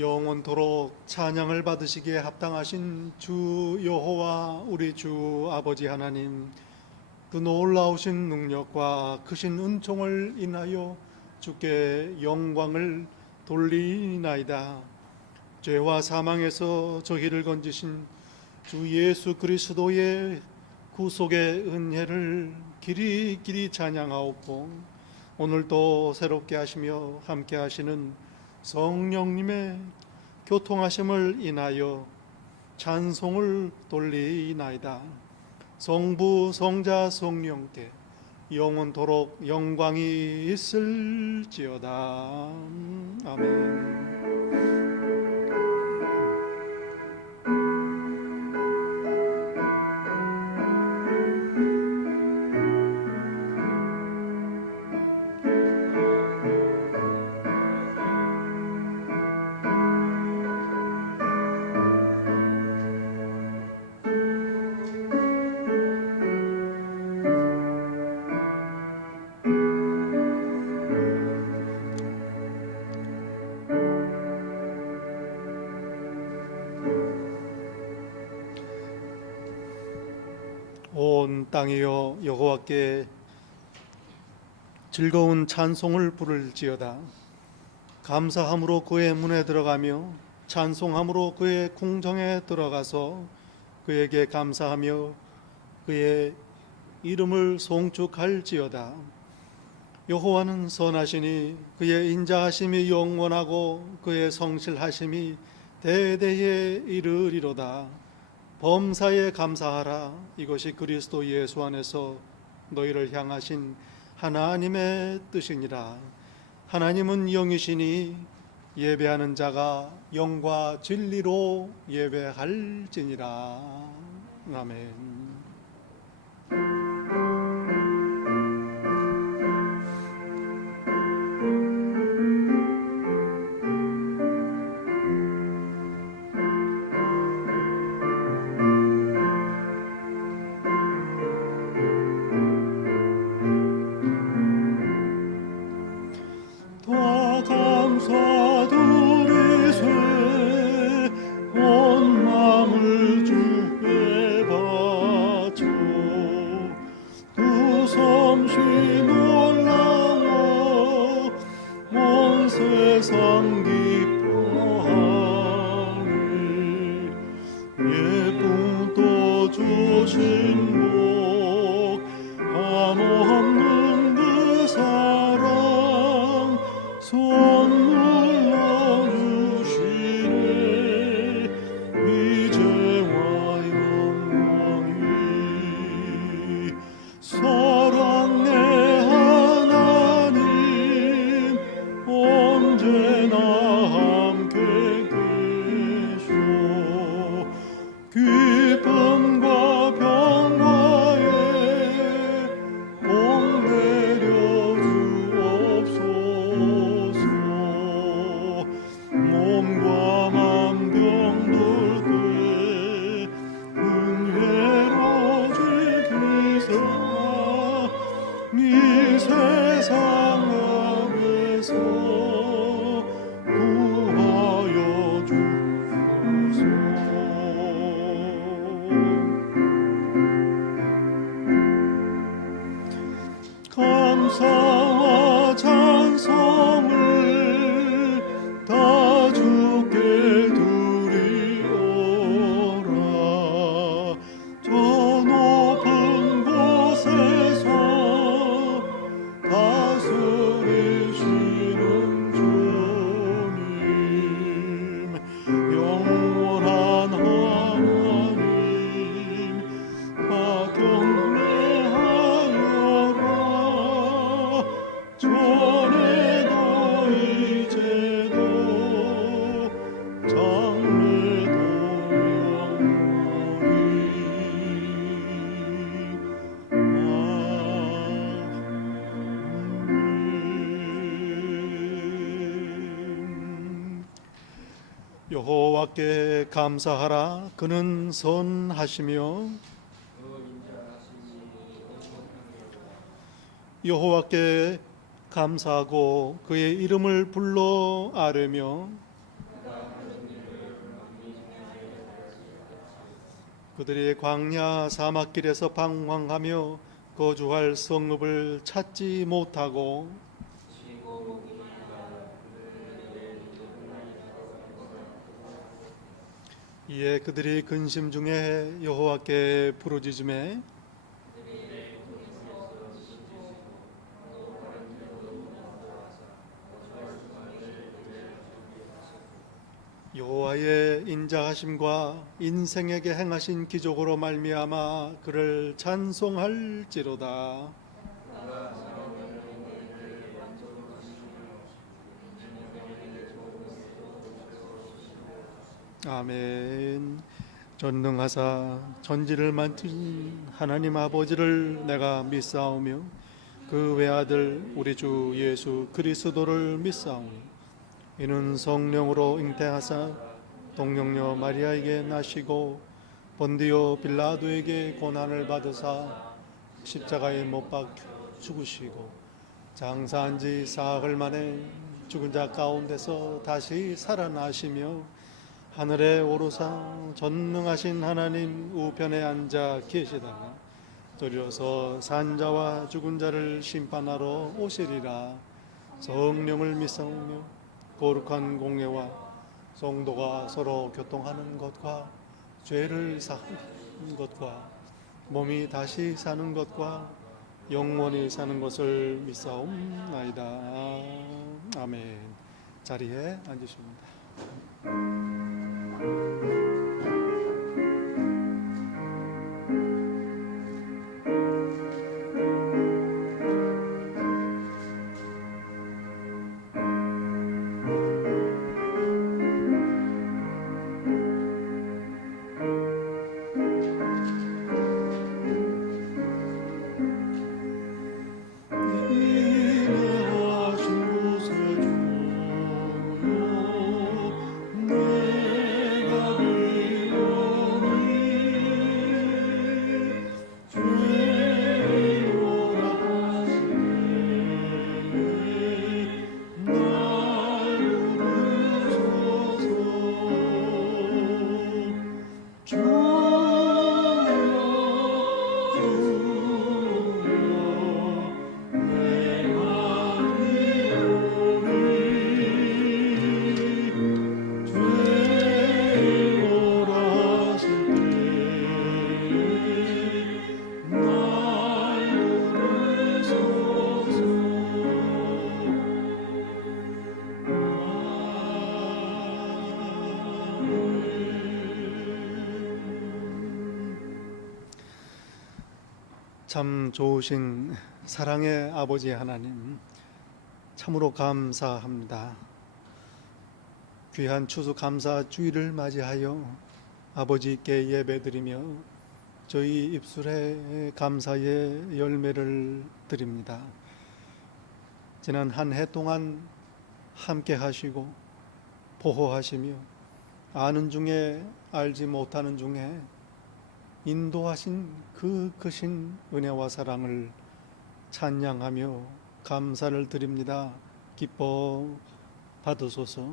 영원토록 찬양을 받으시기에 합당하신 주 여호와 우리 주 아버지 하나님, 그 놀라우신 능력과 크신 은총을 인하여 주께 영광을 돌리나이다. 죄와 사망에서 저희를 건지신 주 예수 그리스도의 구속의 은혜를 길이 찬양하옵고, 오늘도 새롭게 하시며 함께 하시는 성령님의 교통하심을 인하여 찬송을 돌리나이다. 성부 성자 성령께 영원토록 영광이 있을지어다. 아멘. 온 땅이여 여호와께 즐거운 찬송을 부를지어다. 감사함으로 그의 문에 들어가며 찬송함으로 그의 궁정에 들어가서 그에게 감사하며 그의 이름을 송축할지어다. 여호와는 선하시니 그의 인자하심이 영원하고 그의 성실하심이 대대에 이르리로다. 범사에 감사하라. 이것이 그리스도 예수 안에서 너희를 향하신 하나님의 뜻이니라. 하나님은 영이시니 예배하는 자가 영과 진리로 예배할지니라. 아멘. 세상 기뻐하네. 예쁘도 주신 복 한없는 그 사랑 선물로 주시네. 이제와 영원히 사랑의 하나님 언제나 함께 계셔. 기쁨과 평화에 복 내려 주옵소서. 몸과 맘 병들 때 은혜로 지키사 이 세상 악에서 구하여 주소서. 감사와 찬송을 다 주께 드리오라. 저 높은 곳에서 다스리시는 주님, 영원한 하나님 다 경배하여라. 전에도 이제도 장래도 영원히. 아멘. 여호와께 감사하라. 그는 선하시며 여호와께 감사하고 그의 이름을 불러 아뢰며 그들이 광야 사막길에서 방황하며 거주할 성읍을 찾지 못하고 이에 그들이 근심 중에 여호와께 부르짖음에 여호와의 인자하심과 인생에게 행하신 기적으로 말미암아 그를 찬송할지로다. 아멘. 전능하사 전지를 만진 하나님 아버지를 내가 믿사오며 그 외아들 우리 주 예수 그리스도를 믿사오니 이는 성령으로 잉태하사 동정녀 마리아에게 나시고 본디오 빌라도에게 고난을 받으사 십자가에 못 박혀 죽으시고 장사한 지 사흘 만에 죽은 자 가운데서 다시 살아나시며 하늘에 오르사 전능하신 하나님 우편에 앉아 계시다가 도리어서 산자와 죽은 자를 심판하러 오시리라. 성령을 믿사오며 거룩한 공예와 성도가 서로 교통하는 것과 죄를 사하는 것과 몸이 다시 사는 것과 영원히 사는 것을 믿사옵나이다. 아멘. 자리에 앉으십니다. 참 좋으신 사랑의 아버지 하나님, 참으로 감사합니다. 귀한 추수 감사 주일을 맞이하여 아버지께 예배드리며 저희 입술에 감사의 열매를 드립니다. 지난 한 해 동안 함께 하시고 보호하시며 아는 중에 알지 못하는 중에 인도하신 그 크신 은혜와 사랑을 찬양하며 감사를 드립니다. 기뻐 받으소서.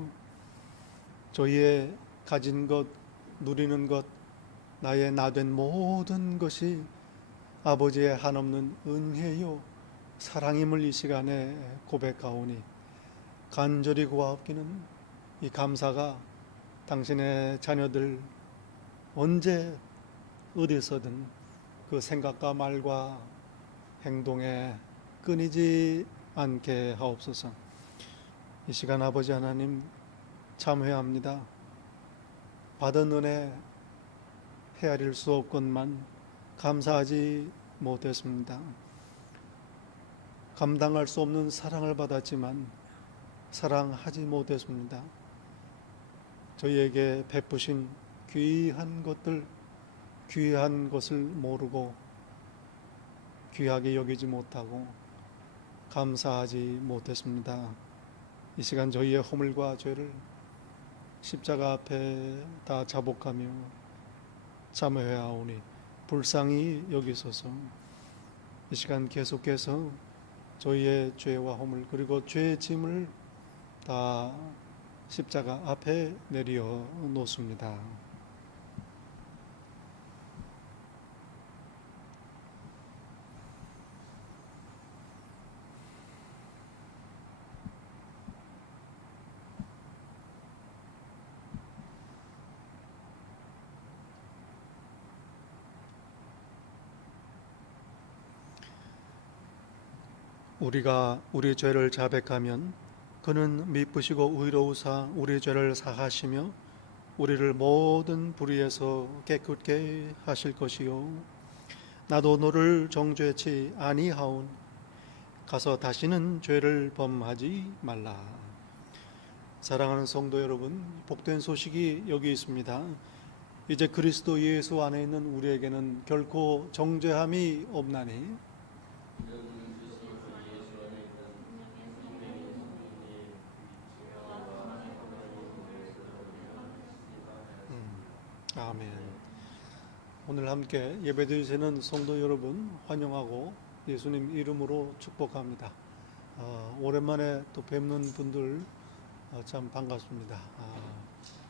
저희의 가진 것, 누리는 것, 나의 나된 모든 것이 아버지의 한없는 은혜요 사랑임을 이 시간에 고백하오니 간절히 구하옵기는 이 감사가 당신의 자녀들 언제 어디서든 그 생각과 말과 행동에 끊이지 않게 하옵소서. 이 시간 아버지 하나님 참회합니다. 받은 은혜 헤아릴 수 없건만 감사하지 못했습니다. 감당할 수 없는 사랑을 받았지만 사랑하지 못했습니다. 저희에게 베푸신 귀한 것들, 귀한 것을 모르고 귀하게 여기지 못하고 감사하지 못했습니다. 이 시간 저희의 허물과 죄를 십자가 앞에 다 자복하며 참회하오니 불쌍히 여기소서. 이 시간 계속해서 저희의 죄와 허물 그리고 죄의 짐을 다 십자가 앞에 내려 놓습니다. 우리가 우리 죄를 자백하면 그는 미쁘시고 의로우사 우리 죄를 사하시며 우리를 모든 불의에서 깨끗게 하실 것이요 나도 너를 정죄치 아니하오니 가서 다시는 죄를 범하지 말라. 사랑하는 성도 여러분, 복된 소식이 여기 있습니다. 이제 그리스도 예수 안에 있는 우리에게는 결코 정죄함이 없나니 아멘. 오늘 함께 예배드리시는 성도 여러분 환영하고 예수님 이름으로 축복합니다. 오랜만에 또 뵙는 분들 참 반갑습니다.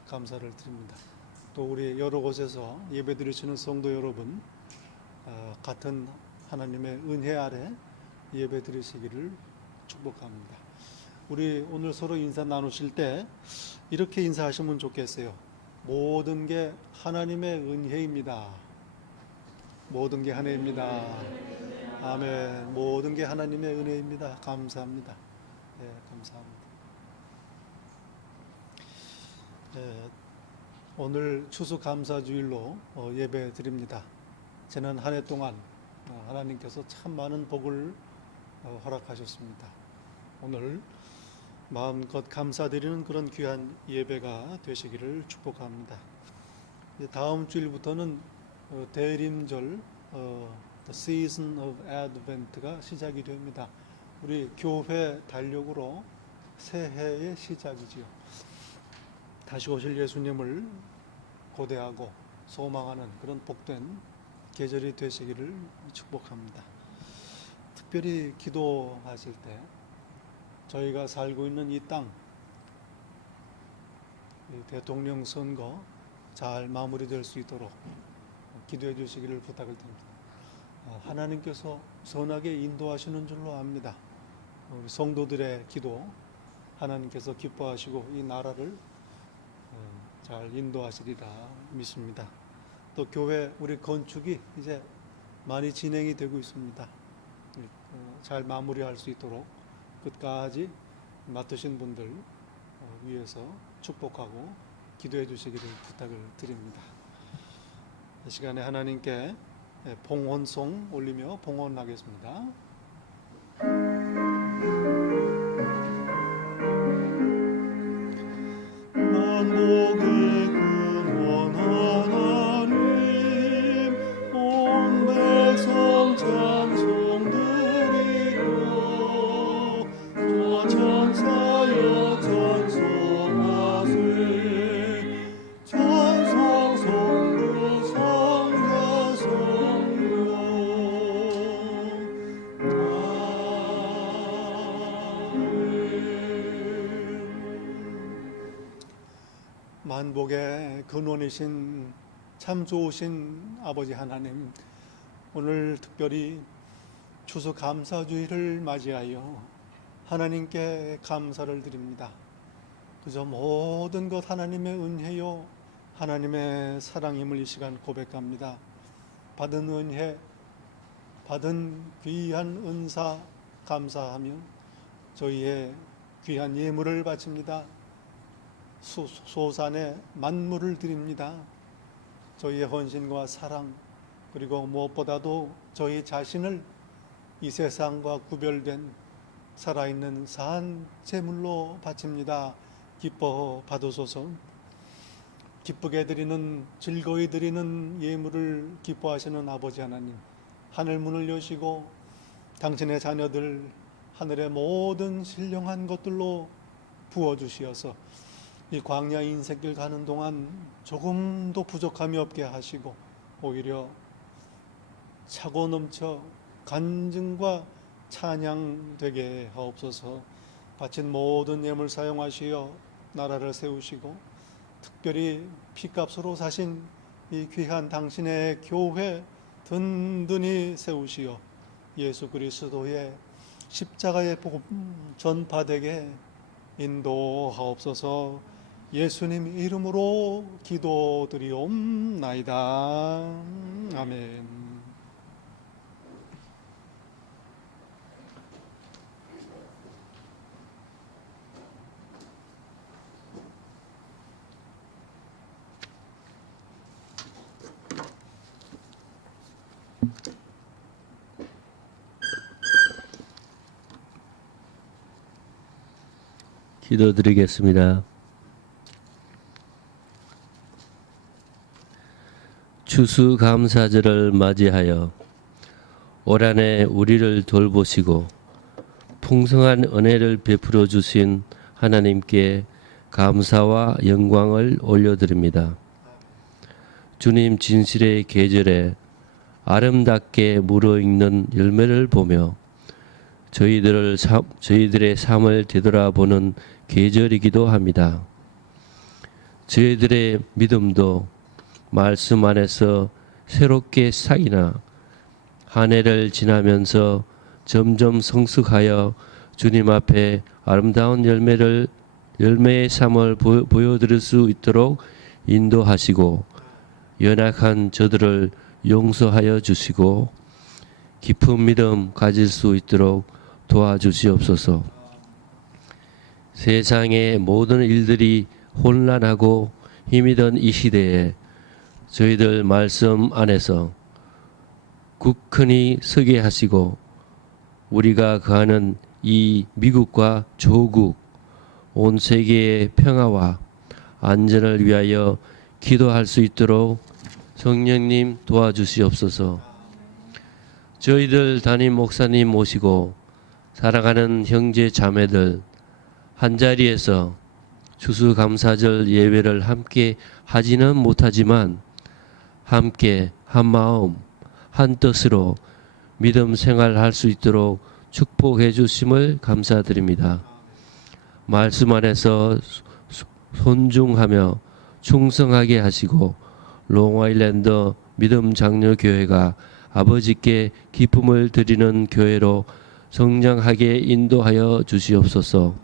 감사를 드립니다. 또 우리 여러 곳에서 예배드리시는 성도 여러분 같은 하나님의 은혜 아래 예배드리시기를 축복합니다. 우리 오늘 서로 인사 나누실 때 이렇게 인사하시면 좋겠어요. 모든 게 하나님의 은혜입니다. 모든 게 하나님입니다. 아멘. 모든 게 하나님의 은혜입니다. 감사합니다. 네, 감사합니다. 네, 오늘 추수감사주일로 예배 드립니다. 지난 한 해 동안 하나님께서 참 많은 복을 허락하셨습니다. 오늘 마음껏 감사드리는 그런 귀한 예배가 되시기를 축복합니다. 다음 주일부터는 대림절 The Season of Advent가 시작이 됩니다. 우리 교회 달력으로 새해의 시작이지요. 다시 오실 예수님을 고대하고 소망하는 그런 복된 계절이 되시기를 축복합니다. 특별히 기도하실 때 저희가 살고 있는 이 땅 대통령 선거 잘 마무리될 수 있도록 기도해 주시기를 부탁을 드립니다. 하나님께서 선하게 인도하시는 줄로 압니다. 우리 성도들의 기도 하나님께서 기뻐하시고 이 나라를 잘 인도하시리라 믿습니다. 또 교회 우리 건축이 이제 많이 진행이 되고 있습니다. 잘 마무리할 수 있도록 끝까지 맡으신 분들 위해서 축복하고 기도해 주시기를 부탁을 드립니다. 이 시간에 하나님께 봉헌송 올리며 봉헌하겠습니다. 만복의 근원 하나님 온 백성 찬송 드리고 저 천사여 찬송하세 찬송 성부 성자 성령 만복의 근원이신 참 좋으신 아버지 하나님, 오늘 특별히 추수감사주일을 맞이하여 하나님께 감사를 드립니다. 그저 모든 것 하나님의 은혜요 하나님의 사랑임을 이 시간 고백합니다. 받은 은혜, 받은 귀한 은사 감사하며 저희의 귀한 예물을 바칩니다. 소산에 만물을 드립니다. 저희의 헌신과 사랑, 그리고 무엇보다도 저희 자신을 이 세상과 구별된 살아있는 산 제물로 바칩니다. 기뻐 받으소서. 기쁘게 드리는, 즐거이 드리는 예물을 기뻐하시는 아버지 하나님, 하늘 문을 여시고 당신의 자녀들 하늘의 모든 신령한 것들로 부어주시어서 이 광야 인생길 가는 동안 조금도 부족함이 없게 하시고 오히려 차고 넘쳐 간증과 찬양되게 하옵소서. 바친 모든 예물 사용하시어 나라를 세우시고 특별히 피값으로 사신 이 귀한 당신의 교회 든든히 세우시어 예수 그리스도의 십자가의 복음 전파되게 인도하옵소서. 예수님 이름으로 기도드리옵나이다. 아멘. 기도드리겠습니다. 추수감사절을 맞이하여 올 한 해 우리를 돌보시고 풍성한 은혜를 베풀어 주신 하나님께 감사와 영광을 올려드립니다. 주님 진실의 계절에 아름답게 물어익는 열매를 보며 저희들의 삶을 되돌아보는 계절이기도 합니다. 저희들의 믿음도 말씀 안에서 새롭게 쌓이나 한 해를 지나면서 점점 성숙하여 주님 앞에 아름다운 열매의 삶을 보여드릴 수 있도록 인도하시고 연약한 저들을 용서하여 주시고 깊은 믿음 가질 수 있도록 도와주시옵소서. 세상의 모든 일들이 혼란하고 힘이 든 이 시대에 저희들 말씀 안에서 굳건히 서게 하시고 우리가 거하는 이 미국과 조국 온 세계의 평화와 안전을 위하여 기도할 수 있도록 성령님 도와주시옵소서. 저희들 담임 목사님 모시고 살아가는 형제 자매들 한자리에서 추수감사절 예배를 함께 하지는 못하지만 함께 한마음 한뜻으로 믿음 생활할 수 있도록 축복해 주심을 감사드립니다. 말씀 안에서 손중하며 충성하게 하시고 롱아일랜드 믿음 장로교회가 아버지께 기쁨을 드리는 교회로 성장하게 인도하여 주시옵소서.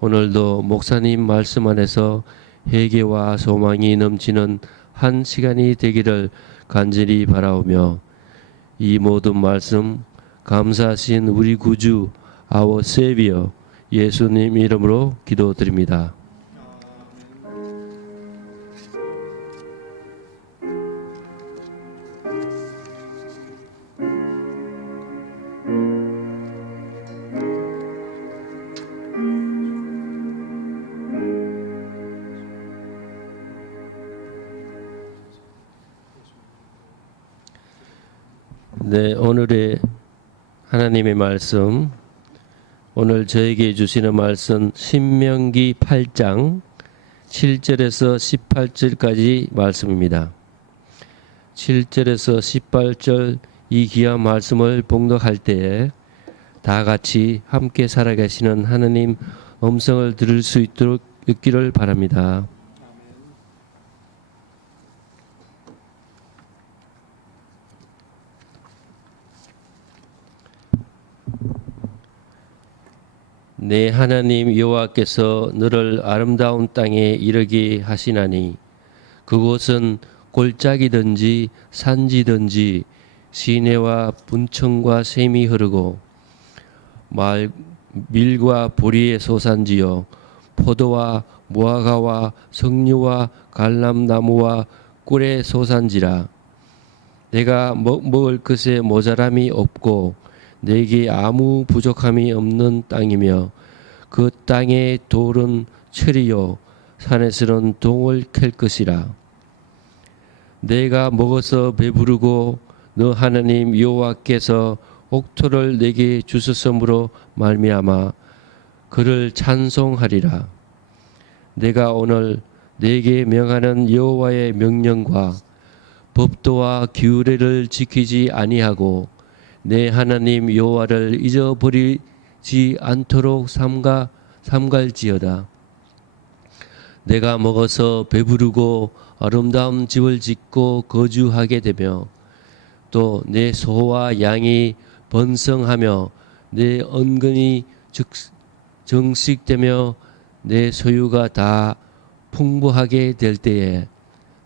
오늘도 목사님 말씀 안에서 회개와 소망이 넘치는 한 시간이 되기를 간절히 바라오며 이 모든 말씀 감사하신 우리 구주 아워 세비어 예수님 이름으로 기도드립니다. 네, 오늘의 하나님의 말씀, 오늘 저에게 주시는 말씀 신명기 8장 7절에서 18절까지 말씀입니다. 7절에서 18절 이 귀한 말씀을 봉독할 때에 다 같이 함께 살아계시는 하나님 음성을 들을 수 있도록 있기를 바랍니다. 내 하나님 여호와께서 너를 아름다운 땅에 이르게 하시나니 그곳은 골짜기든지 산지든지 시내와 분청과 샘이 흐르고 밀과 보리의 소산지요 포도와 무화과와 석류와 갈람나무와 꿀의 소산지라. 내가 먹을 것에 모자람이 없고 내게 아무 부족함이 없는 땅이며 그 땅의 돌은 철이요 산에서는 동을 캘 것이라. 내가 먹어서 배부르고 너 하나님 여호와께서 옥토를 내게 주셨으므로 말미암아 그를 찬송하리라. 내가 오늘 내게 명하는 여호와의 명령과 법도와 규례를 지키지 아니하고 내 하나님 여호와를 잊어버리지 않도록 삼갈지어다. 내가 먹어서 배부르고 아름다운 집을 짓고 거주하게 되며 또 내 소와 양이 번성하며 내 은근히 정식되며 내 소유가 다 풍부하게 될 때에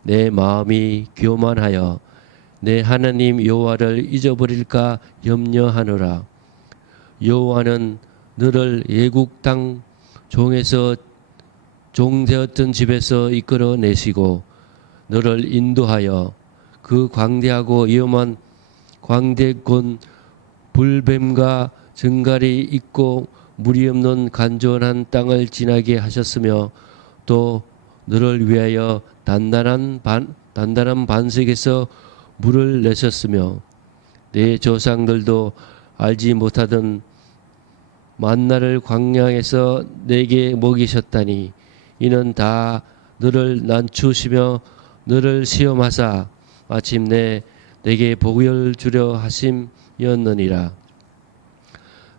내 마음이 교만하여 내 하나님 여호와를 잊어버릴까 염려하노라. 여호와는 너를 애국 땅 종에서 종되었던 집에서 이끌어내시고 너를 인도하여 그 광대하고 위험한 광대곤 불뱀과 정갈이 있고 물이 없는 간절한 땅을 지나게 하셨으며 또 너를 위하여 단단한 반석에서 물을 내셨으며 내 조상들도 알지 못하던 만나를 광야에서 내게 먹이셨다니 이는 다 너를 낮추시며 너를 시험하사 마침내 내게 복을 주려 하심이었느니라.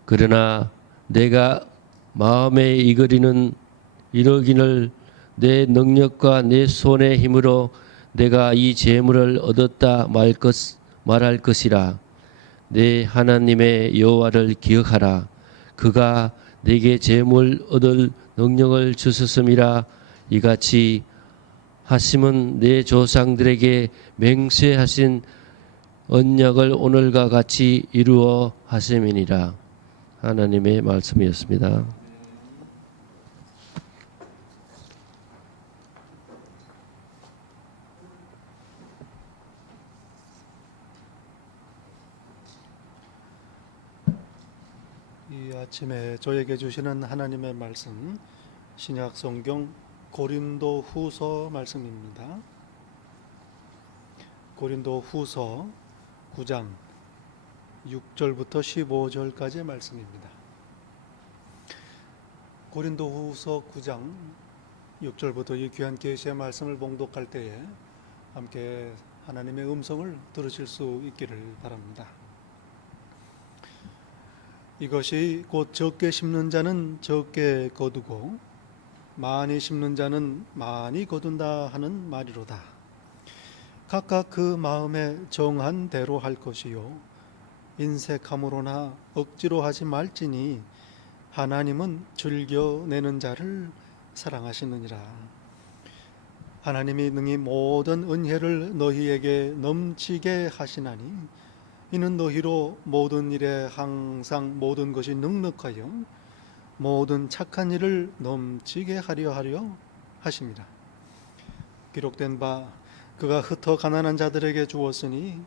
그러나 내가 마음에 이르기를 내 능력과 내 손의 힘으로 내가 이 재물을 얻었다 말할 것이라. 내 하나님의 여호와를 기억하라. 그가 내게 재물 얻을 능력을 주셨음이라. 이같이 하심은 내 조상들에게 맹세하신 언약을 오늘과 같이 이루어 하심이니라. 하나님의 말씀이었습니다. 이 아침에 저에게 주시는 하나님의 말씀, 신약 성경 고린도 후서 말씀입니다. 고린도 후서 9장 6절부터 15절까지의 말씀입니다. 고린도 후서 9장 6절부터 이 귀한 계시의 말씀을 봉독할 때에 함께 하나님의 음성을 들으실 수 있기를 바랍니다. 이것이 곧 적게 심는 자는 적게 거두고 많이 심는 자는 많이 거둔다 하는 말이로다. 각각 그 마음에 정한 대로 할 것이요 인색함으로나 억지로 하지 말지니 하나님은 즐겨내는 자를 사랑하시느니라. 하나님이 능히 모든 은혜를 너희에게 넘치게 하시나니 이는 너희로 모든 일에 항상 모든 것이 넉넉하여 모든 착한 일을 넘치게 하려 하심이라. 기록된 바 그가 흩어 가난한 자들에게 주었으니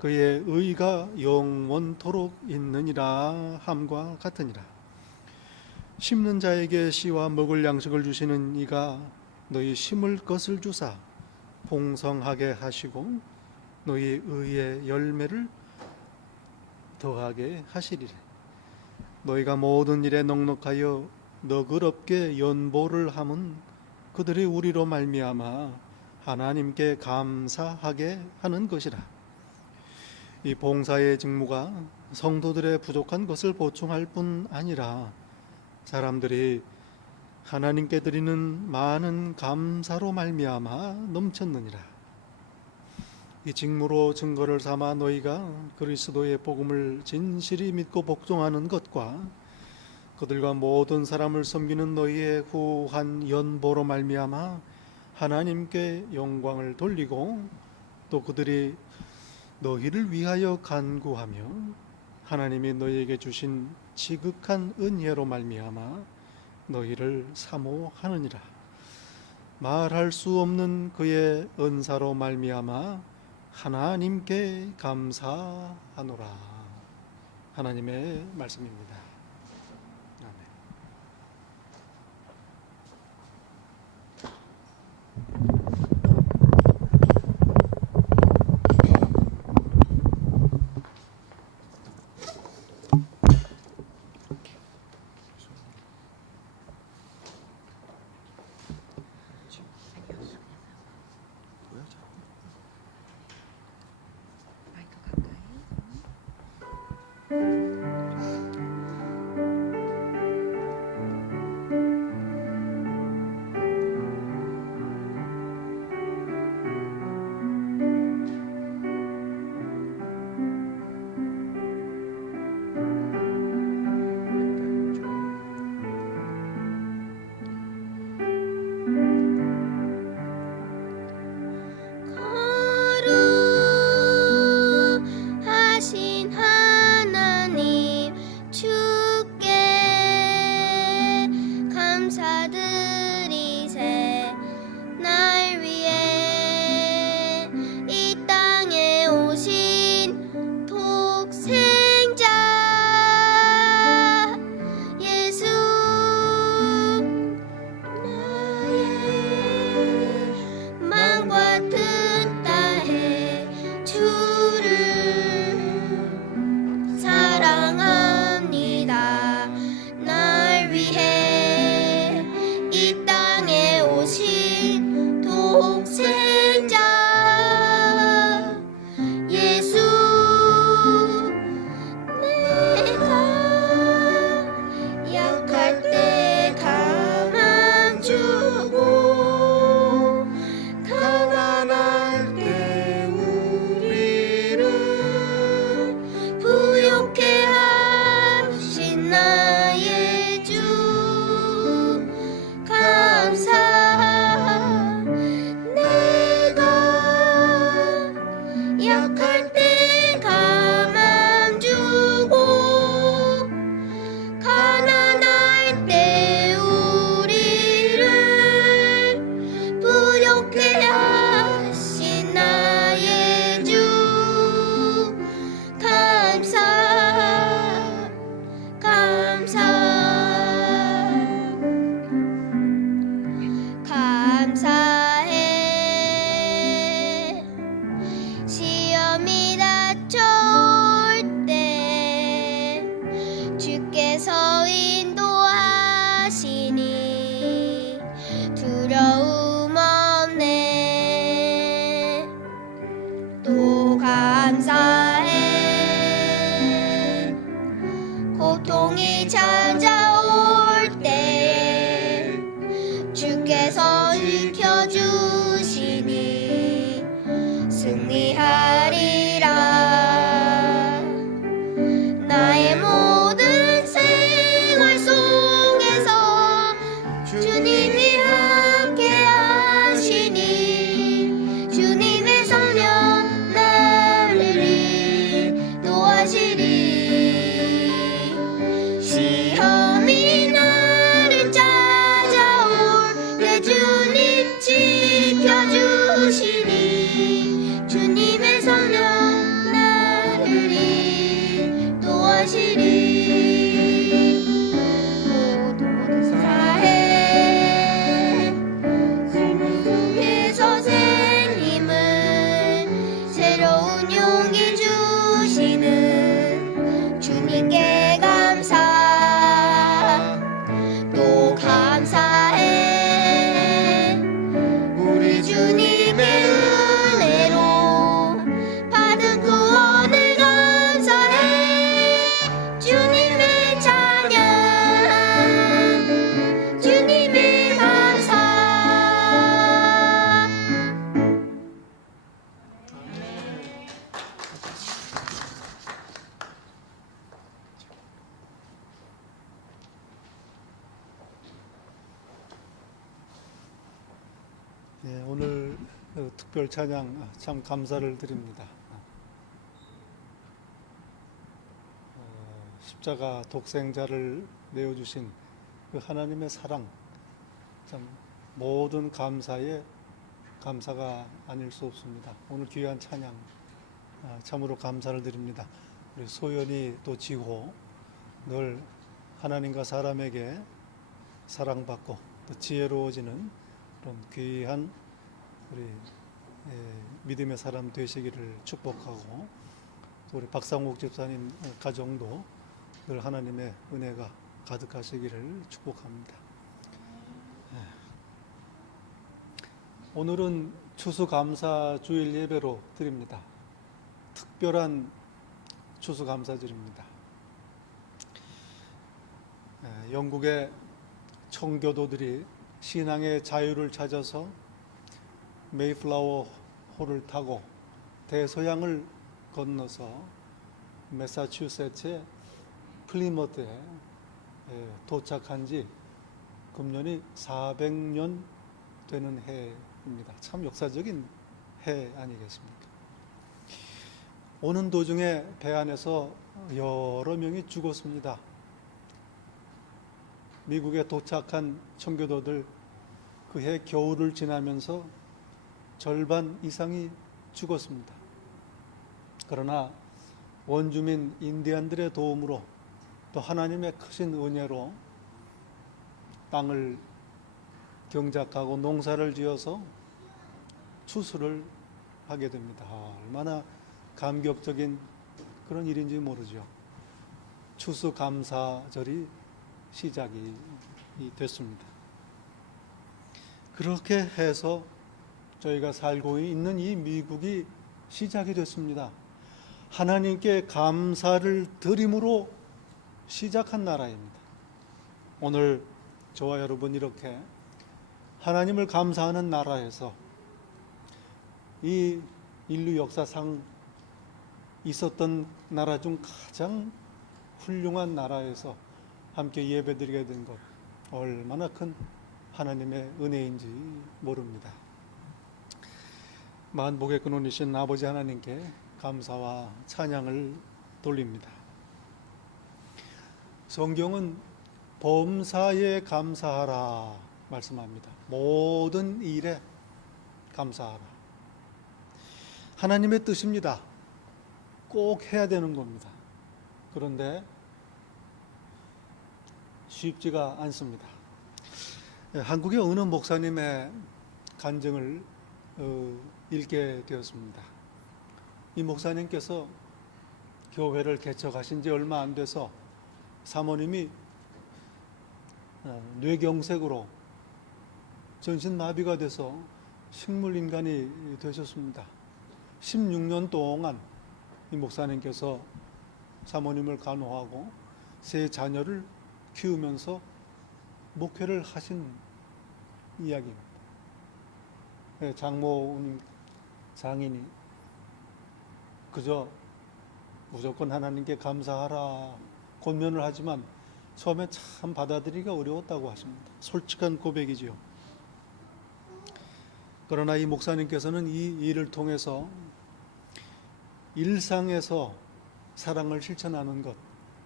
그의 의가 영원토록 있느니라 함과 같으니라. 심는 자에게 씨와 먹을 양식을 주시는 이가 너희 심을 것을 주사 풍성하게 하시고 너희 의의 열매를 더하게 하시리라. 너희가 모든 일에 넉넉하여 너그럽게 연보를 함은 그들이 우리로 말미암아 하나님께 감사하게 하는 것이라. 이 봉사의 직무가 성도들의 부족한 것을 보충할 뿐 아니라 사람들이 하나님께 드리는 많은 감사로 말미암아 넘쳤느니라. 이 직무로 증거를 삼아 너희가 그리스도의 복음을 진실이 믿고 복종하는 것과 그들과 모든 사람을 섬기는 너희의 후한 연보로 말미암아 하나님께 영광을 돌리고 또 그들이 너희를 위하여 간구하며 하나님이 너희에게 주신 지극한 은혜로 말미암아 너희를 사모하느니라. 말할 수 없는 그의 은사로 말미암아 하나님께 감사하노라. 하나님의 말씀입니다. 아멘. 거룩하신 하나님 주께 감사드리세. 날 위해 이 땅에 오신 독생자 예수 주께서 지켜주시니 승리하리라. 나의 모든 생활 속에서 주님이 함께 하시니 주님의 성령 나를 인도하시리. 시험이 나를 찾아올 때 주님 지켜주시니 주님의 성령 나를 인도하시리. 모든 사해 속에서 생님을 새로운 용기 주시는 주님께 감사 또 감사해. 우리 주님의 은혜로 받은 구원을 감사해. 주님의 찬양 주님의 감사. 예, 오늘 특별 찬양 참 감사를 드립니다. 십자가 독생자를 내어주신 그 하나님의 사랑, 참 모든 감사에 감사가 아닐 수 없습니다. 오늘 귀한 찬양 참으로 감사를 드립니다. 우리 소연이 또 지고 늘 하나님과 사람에게 사랑받고 또 지혜로워지는 그런 귀한 우리 믿음의 사람 되시기를 축복하고, 또 우리 박상욱 집사님 가정도 늘 하나님의 은혜가 가득하시기를 축복합니다. 오늘은 추수감사 주일 예배로 드립니다. 특별한 추수감사절입니다. 영국의 청교도들이 신앙의 자유를 찾아서 메이플라워 호를 타고 대서양을 건너서 매사추세츠의 플리머트에 도착한 지 금년이 400년 되는 해입니다. 참 역사적인 해 아니겠습니까? 오는 도중에 배 안에서 여러 명이 죽었습니다. 미국에 도착한 청교도들 그 해 겨울을 지나면서 절반 이상이 죽었습니다. 그러나 원주민 인디안들의 도움으로 또 하나님의 크신 은혜로 땅을 경작하고 농사를 지어서 추수를 하게 됩니다. 얼마나 감격적인 그런 일인지 모르죠. 추수감사절이 시작이 됐습니다. 그렇게 해서 저희가 살고 있는 이 미국이 시작이 됐습니다. 하나님께 감사를 드림으로 시작한 나라입니다. 오늘 저와 여러분 이렇게 하나님을 감사하는 나라에서 이 인류 역사상 있었던 나라 중 가장 훌륭한 나라에서 함께 예배드리게 된 것, 얼마나 큰 하나님의 은혜인지 모릅니다. 만복의 근원이신 아버지 하나님께 감사와 찬양을 돌립니다. 성경은 범사에 감사하라 말씀합니다. 모든 일에 감사하라. 하나님의 뜻입니다. 꼭 해야 되는 겁니다. 그런데 쉽지가 않습니다. 한국의 어느 목사님의 간증을 읽게 되었습니다. 이 목사님께서 교회를 개척하신 지 얼마 안 돼서 사모님이 뇌경색으로 전신마비가 돼서 식물인간이 되셨습니다. 16년 동안 이 목사님께서 사모님을 간호하고 세 자녀를 키우면서 목회를 하신 이야기입니다. 장모님, 장인이 그저 무조건 하나님께 감사하라 권면을 하지만 처음에 참 받아들이기가 어려웠다고 하십니다. 솔직한 고백이지요. 그러나 이 목사님께서는 이 일을 통해서 일상에서 사랑을 실천하는 것,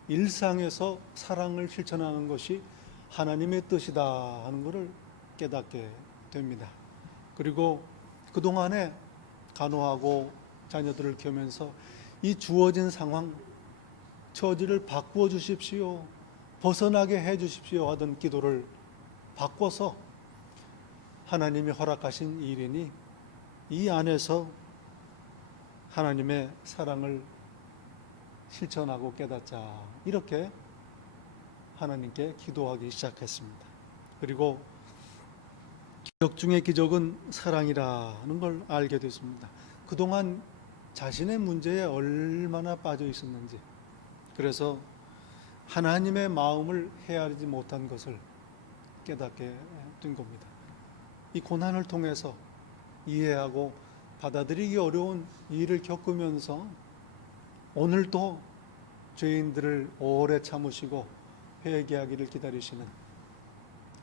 일상에서 사랑을 실천하는 것이 하나님의 뜻이다 하는 것을 깨닫게 됩니다. 그리고 그동안에 간호하고 자녀들을 키우면서 이 주어진 상황, 처지를 바꾸어 주십시오, 벗어나게 해 주십시오 하던 기도를 바꿔서 하나님이 허락하신 일이니 이 안에서 하나님의 사랑을 실천하고 깨닫자, 이렇게 하나님께 기도하기 시작했습니다. 그리고 기적 중의 기적은 사랑이라는 걸 알게 됐습니다. 그동안 자신의 문제에 얼마나 빠져 있었는지, 그래서 하나님의 마음을 헤아리지 못한 것을 깨닫게 된 겁니다. 이 고난을 통해서 이해하고 받아들이기 어려운 일을 겪으면서 오늘도 죄인들을 오래 참으시고 회개하기를 기다리시는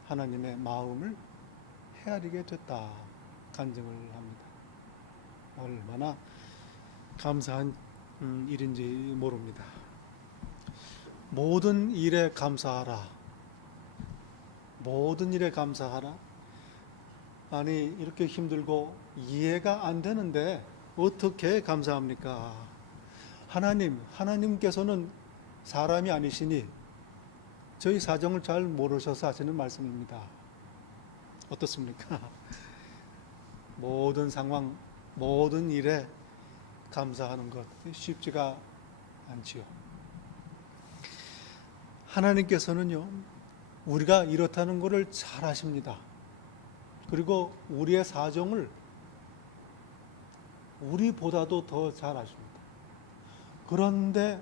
하나님의 마음을 헤아리게 됐다 간증을 합니다. 얼마나 감사한 일인지 모릅니다. 모든 일에 감사하라. 모든 일에 감사하라. 아니, 이렇게 힘들고 이해가 안 되는데 어떻게 감사합니까? 하나님께서는 사람이 아니시니 저희 사정을 잘 모르셔서 하시는 말씀입니다. 어떻습니까? 모든 상황, 모든 일에 감사하는 것 쉽지가 않지요. 하나님께서는요, 우리가 이렇다는 것을 잘 아십니다. 그리고 우리의 사정을 우리보다도 더 잘 아십니다. 그런데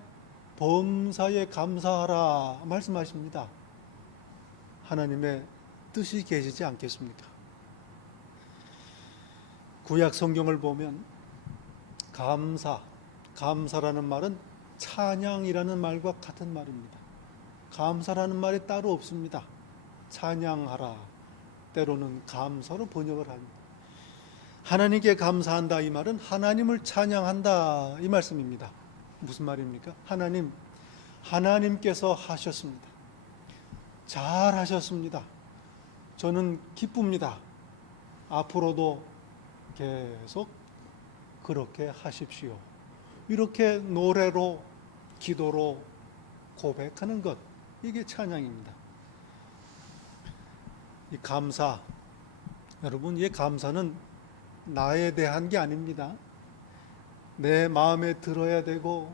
범사에 감사하라 말씀하십니다. 하나님의 뜻이 계시지 않겠습니까? 구약 성경을 보면 감사라는 말은 찬양이라는 말과 같은 말입니다. 감사라는 말이 따로 없습니다. 찬양하라, 때로는 감사로 번역을 합니다. 하나님께 감사한다, 이 말은 하나님을 찬양한다, 이 말씀입니다. 무슨 말입니까? 하나님께서 하셨습니다. 잘 하셨습니다. 저는 기쁩니다. 앞으로도 계속 그렇게 하십시오. 이렇게 노래로, 기도로 고백하는 것, 이게 찬양입니다. 이 감사, 여러분, 이 감사는 나에 대한 게 아닙니다. 내 마음에 들어야 되고,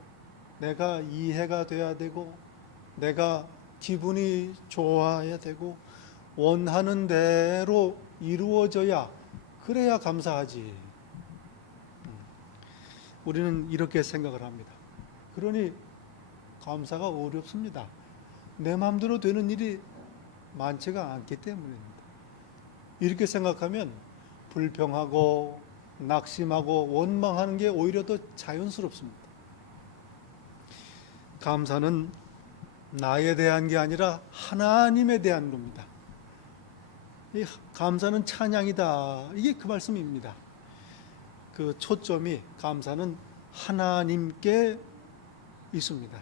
내가 이해가 돼야 되고, 내가 기분이 좋아야 되고, 원하는 대로 이루어져야, 그래야 감사하지. 우리는 이렇게 생각을 합니다. 그러니 감사가 어렵습니다. 내 마음대로 되는 일이 많지가 않기 때문입니다. 이렇게 생각하면 불평하고 낙심하고 원망하는 게 오히려 더 자연스럽습니다. 감사는 나에 대한 게 아니라 하나님에 대한 겁니다. 이 감사는 찬양이다, 이게 그 말씀입니다. 그 초점이, 감사는 하나님께 있습니다.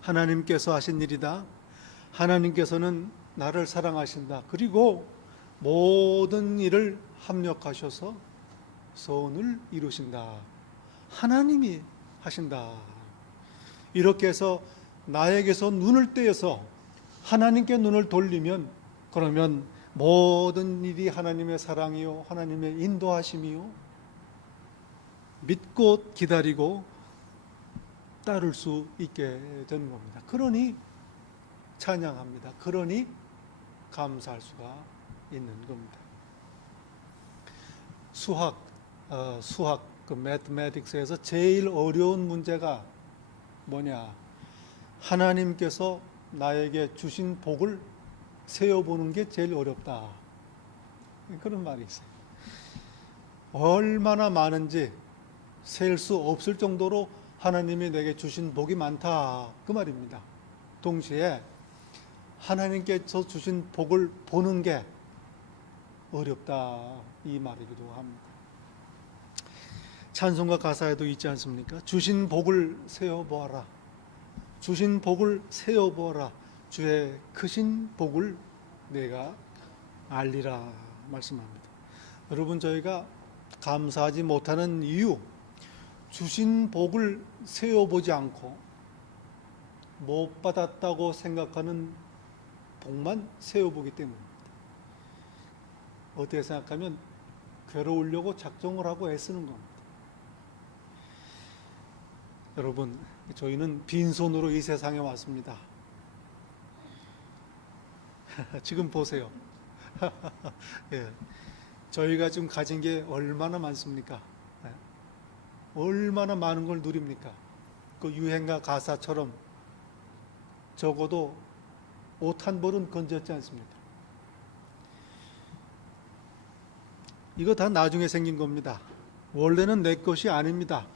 하나님께서 하신 일이다. 하나님께서는 나를 사랑하신다. 그리고 모든 일을 합력하셔서 선을 이루신다. 하나님이 하신다. 이렇게 해서 나에게서 눈을 떼어서 하나님께 눈을 돌리면, 그러면 모든 일이 하나님의 사랑이요, 하나님의 인도하심이요, 믿고 기다리고 따를 수 있게 되는 겁니다. 그러니 찬양합니다. 그러니 감사할 수가 있는 겁니다. 수학 그 매트매틱스에서 제일 어려운 문제가 뭐냐? 하나님께서 나에게 주신 복을 세어보는 게 제일 어렵다. 그런 말이 있어요. 얼마나 많은지 셀 수 없을 정도로 하나님이 내게 주신 복이 많다, 그 말입니다. 동시에 하나님께서 주신 복을 보는 게 어렵다, 이 말이기도 합니다. 찬송가 가사에도 있지 않습니까? 주신 복을 세어보아라. 주신 복을 세어보아라. 주의 크신 복을 내가 알리라 말씀합니다. 여러분, 저희가 감사하지 못하는 이유, 주신 복을 세어보지 않고 못 받았다고 생각하는 복만 세어보기 때문입니다. 어떻게 생각하면 괴로우려고 작정을 하고 애쓰는 겁니다. 여러분, 저희는 빈손으로 이 세상에 왔습니다. 지금 보세요. 예, 저희가 지금 가진 게 얼마나 많습니까? 예, 얼마나 많은 걸 누립니까? 그 유행가 가사처럼 적어도 옷 한 벌은 건졌지 않습니까? 이거 다 나중에 생긴 겁니다. 원래는 내 것이 아닙니다.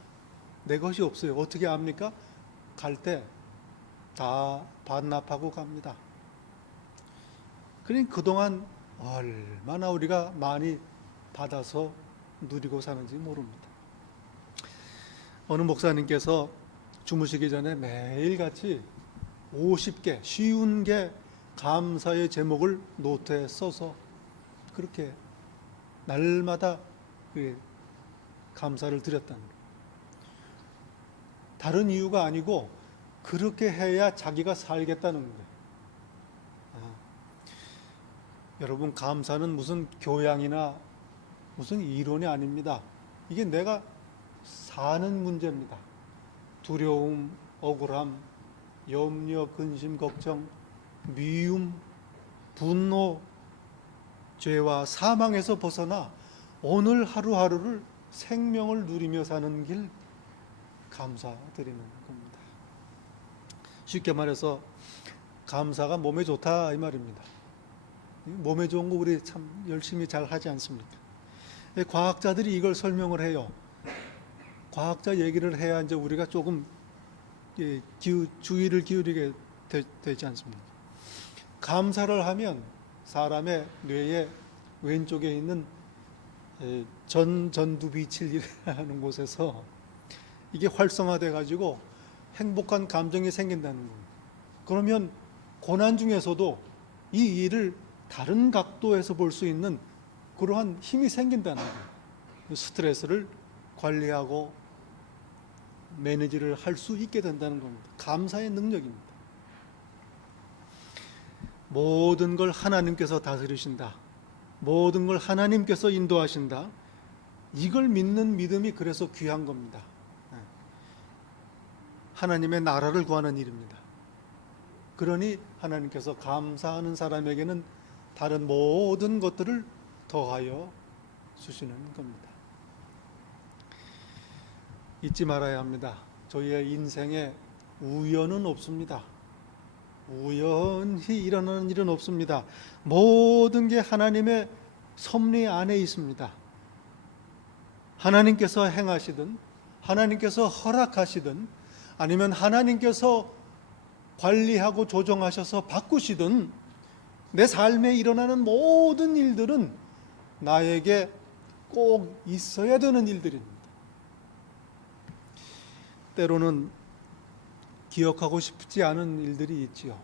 내 것이 없어요. 어떻게 합니까? 갈 때 다 반납하고 갑니다. 그러니 그동안 얼마나 우리가 많이 받아서 누리고 사는지 모릅니다. 어느 목사님께서 주무시기 전에 매일같이 50개, 쉬운 게 감사의 제목을 노트에 써서 그렇게 날마다 감사를 드렸다는 거예요. 다른 이유가 아니고 그렇게 해야 자기가 살겠다는 거예요. 여러분, 감사는 무슨 교양이나 무슨 이론이 아닙니다. 이게 내가 사는 문제입니다. 두려움, 억울함, 염려, 근심, 걱정, 미움, 분노, 죄와 사망에서 벗어나 오늘 하루하루를 생명을 누리며 사는 길, 감사드리는 겁니다. 쉽게 말해서 감사가 몸에 좋다, 이 말입니다. 몸에 좋은 거 우리 참 열심히 잘 하지 않습니까? 과학자들이 이걸 설명을 해요. 과학자 얘기를 해야 이제 우리가 조금 주의를 기울이게 되지 않습니까? 감사를 하면 사람의 뇌의 왼쪽에 있는 전두비칠이라는 곳에서 이게 활성화돼 가지고 행복한 감정이 생긴다는 겁니다. 그러면 고난 중에서도 이 일을 다른 각도에서 볼 수 있는 그러한 힘이 생긴다는 거예요. 스트레스를 관리하고 매니지를 할 수 있게 된다는 겁니다. 감사의 능력입니다. 모든 걸 하나님께서 다스리신다. 모든 걸 하나님께서 인도하신다. 이걸 믿는 믿음이 그래서 귀한 겁니다. 하나님의 나라를 구하는 일입니다. 그러니 하나님께서 감사하는 사람에게는 다른 모든 것들을 더하여 주시는 겁니다. 잊지 말아야 합니다. 저희의 인생에 우연은 없습니다. 우연히 일어나는 일은 없습니다. 모든 게 하나님의 섭리 안에 있습니다. 하나님께서 행하시든 하나님께서 허락하시든 아니면 하나님께서 관리하고 조정하셔서 바꾸시든 내 삶에 일어나는 모든 일들은 나에게 꼭 있어야 되는 일들입니다. 때로는 기억하고 싶지 않은 일들이 있지요.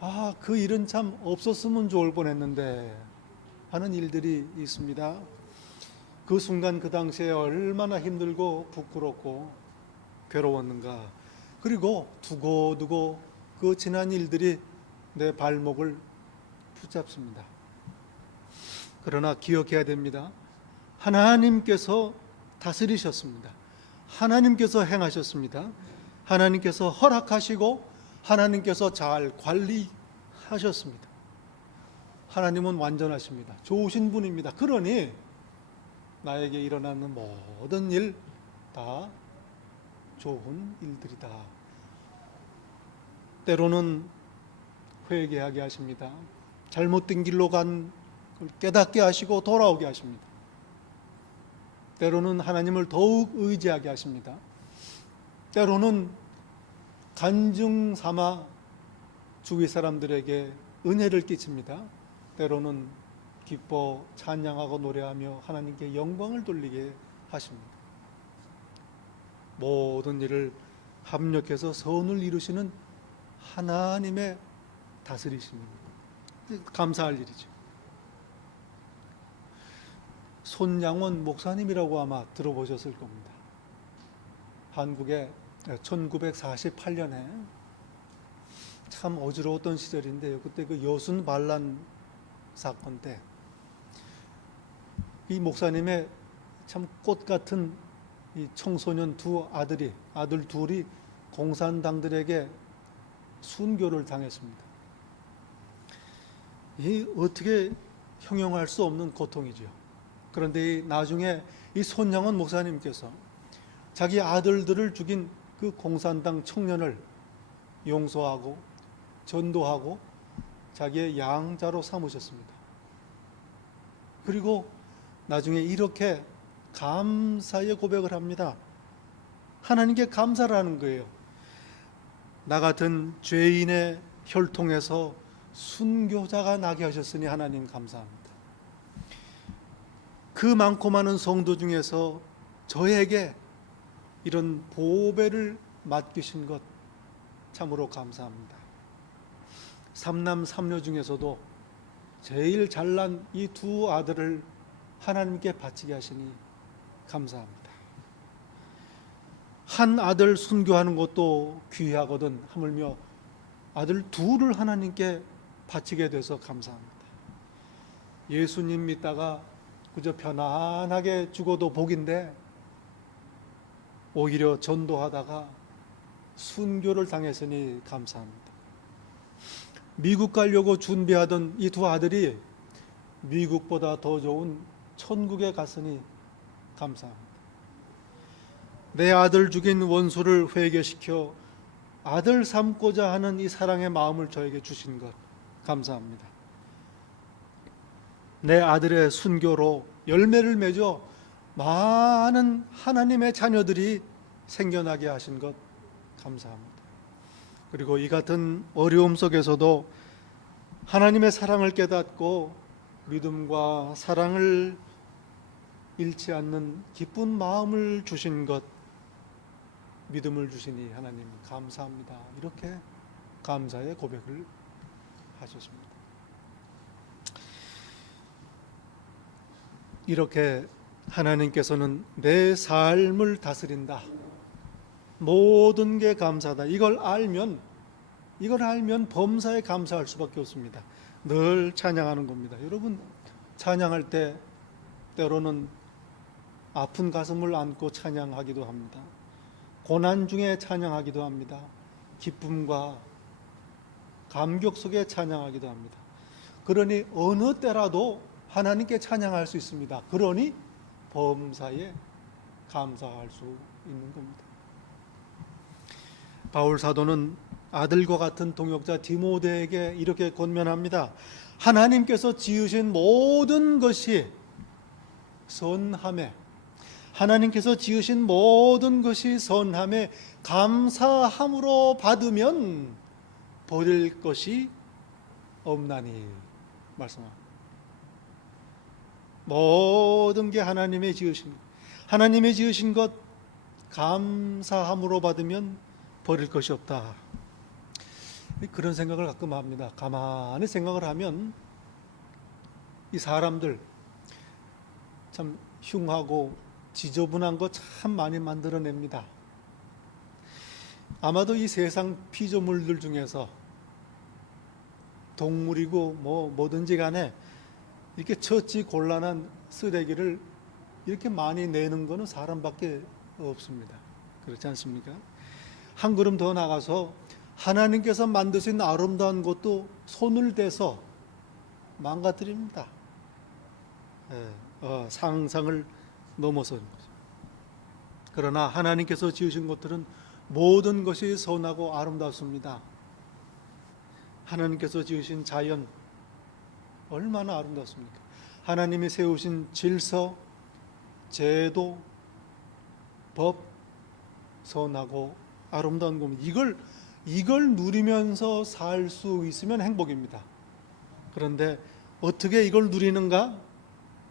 아, 그 일은 참 없었으면 좋을 뻔했는데 하는 일들이 있습니다. 그 순간 그 당시에 얼마나 힘들고 부끄럽고 괴로웠는가. 그리고 두고두고 그 지난 일들이 내 발목을 붙잡습니다. 그러나 기억해야 됩니다. 하나님께서 다스리셨습니다. 하나님께서 행하셨습니다. 하나님께서 허락하시고 하나님께서 잘 관리하셨습니다. 하나님은 완전하십니다. 좋으신 분입니다. 그러니 나에게 일어나는 모든 일 다 좋은 일들이다. 때로는 회개하게 하십니다. 잘못된 길로 간 깨닫게 하시고 돌아오게 하십니다. 때로는 하나님을 더욱 의지하게 하십니다. 때로는 간증 삼아 주위 사람들에게 은혜를 끼칩니다. 때로는 기뻐 찬양하고 노래하며 하나님께 영광을 돌리게 하십니다. 모든 일을 합력해서 선을 이루시는 하나님의 다스리십니다. 감사할 일이죠. 손양원 목사님이라고 아마 들어보셨을 겁니다. 한국에 1948년에 참 어지러웠던 시절인데요. 그때 그 여순 반란 사건 때 이 목사님의 참 꽃 같은 이 청소년 아들 둘이 공산당들에게 순교를 당했습니다. 이 어떻게 형용할 수 없는 고통이죠. 그런데 나중에 이 손양원 목사님께서 자기 아들들을 죽인 그 공산당 청년을 용서하고 전도하고 자기의 양자로 삼으셨습니다. 그리고 나중에 이렇게 감사의 고백을 합니다. 하나님께 감사를 하는 거예요. 나 같은 죄인의 혈통에서 순교자가 나게 하셨으니 하나님 감사합니다. 그 많고 많은 성도 중에서 저에게 이런 보배를 맡기신 것 참으로 감사합니다. 삼남 삼녀 중에서도 제일 잘난 이 두 아들을 하나님께 바치게 하시니 감사합니다. 한 아들 순교하는 것도 귀하거든 하물며 아들 둘을 하나님께 바치게 돼서 감사합니다. 예수님 믿다가 그저 편안하게 죽어도 복인데 오히려 전도하다가 순교를 당했으니 감사합니다. 미국 가려고 준비하던 이 두 아들이 미국보다 더 좋은 천국에 갔으니 감사합니다. 내 아들 죽인 원수를 회개시켜 아들 삼고자 하는 이 사랑의 마음을 저에게 주신 것 감사합니다. 내 아들의 순교로 열매를 맺어 많은 하나님의 자녀들이 생겨나게 하신 것 감사합니다. 그리고 이 같은 어려움 속에서도 하나님의 사랑을 깨닫고 믿음과 사랑을 잃지 않는 기쁜 마음을 주신 것, 믿음을 주시니 하나님 감사합니다. 이렇게 감사의 고백을 하셨습니다. 이렇게 하나님께서는 내 삶을 다스린다. 모든 게 감사다. 이걸 알면 범사에 감사할 수밖에 없습니다. 늘 찬양하는 겁니다. 여러분, 찬양할 때 때로는 아픈 가슴을 안고 찬양하기도 합니다. 고난 중에 찬양하기도 합니다. 기쁨과 감격 속에 찬양하기도 합니다. 그러니 어느 때라도 하나님께 찬양할 수 있습니다. 그러니 범사에 감사할 수 있는 겁니다. 바울 사도는 아들과 같은 동역자 디모데에게 이렇게 권면합니다. 하나님께서 지으신 모든 것이 선함에, 하나님께서 지으신 모든 것이 선함에 감사함으로 받으면 버릴 것이 없나니 말씀합니다. 모든 게 하나님의 지으신 것 감사함으로 받으면 버릴 것이 없다. 그런 생각을 가끔 합니다. 가만히 생각을 하면 이 사람들 참 흉하고 지저분한 거 참 많이 만들어냅니다. 아마도 이 세상 피조물들 중에서 동물이고 뭐든지 간에 이렇게 처치 곤란한 쓰레기를 이렇게 많이 내는 거는 사람밖에 없습니다. 그렇지 않습니까? 한 걸음 더 나가서 하나님께서 만드신 아름다운 것도 손을 대서 망가뜨립니다. 상상을 넘어서는 거죠. 그러나 하나님께서 지으신 것들은 모든 것이 선하고 아름답습니다. 하나님께서 지으신 자연 얼마나 아름답습니까? 하나님이 세우신 질서, 제도, 법, 선하고 아름다운 겁니다. 이걸 누리면서 살 수 있으면 행복입니다. 그런데 어떻게 이걸 누리는가?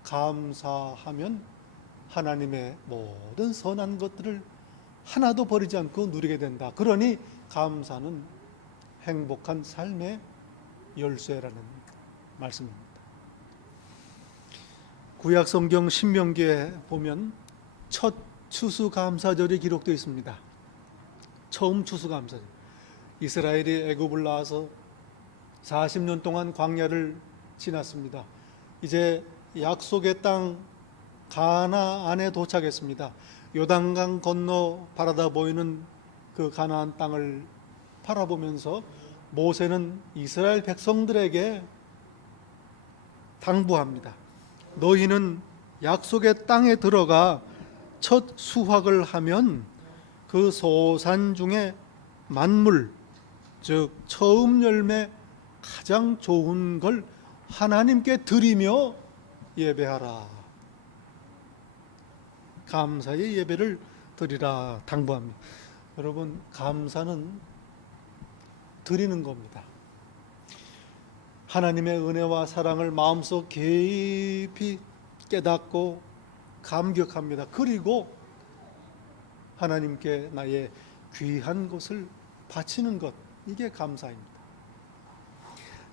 감사하면 하나님의 모든 선한 것들을 하나도 버리지 않고 누리게 된다. 그러니 감사는 행복한 삶의 열쇠라는 말씀입니다. 구약 성경 신명기에 보면 첫 추수감사절이 기록되어 있습니다. 처음 추수감사절. 이스라엘이 애굽을 나와서 40년 동안 광야를 지났습니다. 이제 약속의 땅 가나안에 도착했습니다. 요단강 건너 바라다 보이는 그 가나안 땅을 바라보면서 모세는 이스라엘 백성들에게 당부합니다. 너희는 약속의 땅에 들어가 첫 수확을 하면 그 소산 중에 만물, 즉 처음 열매 가장 좋은 걸 하나님께 드리며 예배하라. 감사의 예배를 드리라 당부합니다. 여러분, 감사는 드리는 겁니다. 하나님의 은혜와 사랑을 마음속 깊이 깨닫고 감격합니다. 그리고 하나님께 나의 귀한 것을 바치는 것, 이게 감사입니다.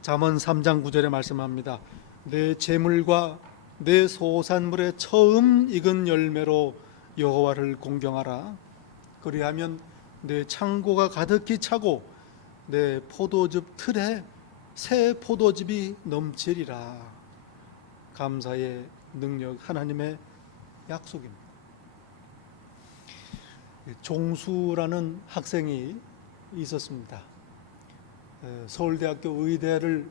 잠언 3장 9절에 말씀합니다. 내 재물과 내 소산물의 처음 익은 열매로 여호와를 공경하라. 그리하면 내 창고가 가득히 차고 내 포도즙 틀에 새 포도즙이 넘치리라. 감사의 능력, 하나님의 약속입니다. 종수라는 학생이 있었습니다. 서울대학교 의대를